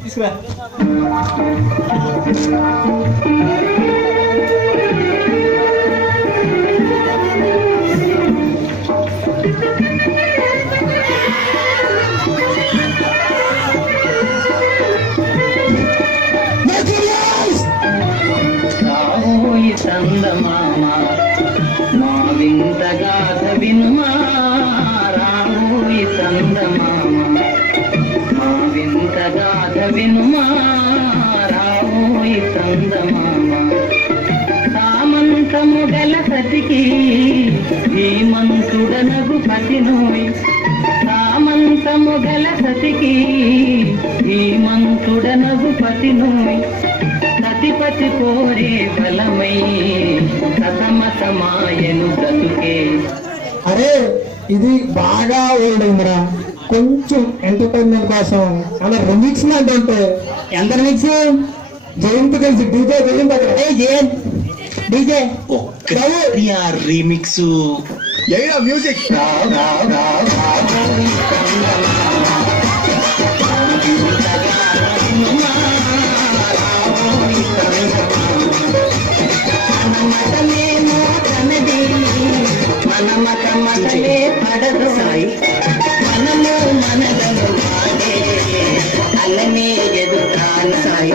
తీసుకురా. చందమామ మా వింత గాథ వినుమా, రామోయి చందమామ మా వింత గాథ వినుమా, రామోయి చందమామ. సామంతము గల సతికి ధీమంతుడనగు పతినోయ్, సామంతము గల సతికి ధీమంతుడనగు పతినోయ్. సతిపతి కోరే బలమై సతమతమాయను బ్రతుకే. అరే ఇది బాగా ఓల్డ్ అయిందిరా, కొంచెం ఎంటర్టైన్మెంట్ కోసం అలా రిమిక్స్ అంటుంటే ఎంత రిమిక్స్ జయంత్ కలిసి DJ Jayant DJ remix music. మనమతమతమే పడదు సాయి, మనము మనలను మాడే అల్లనే ఎదుటాను సాయి.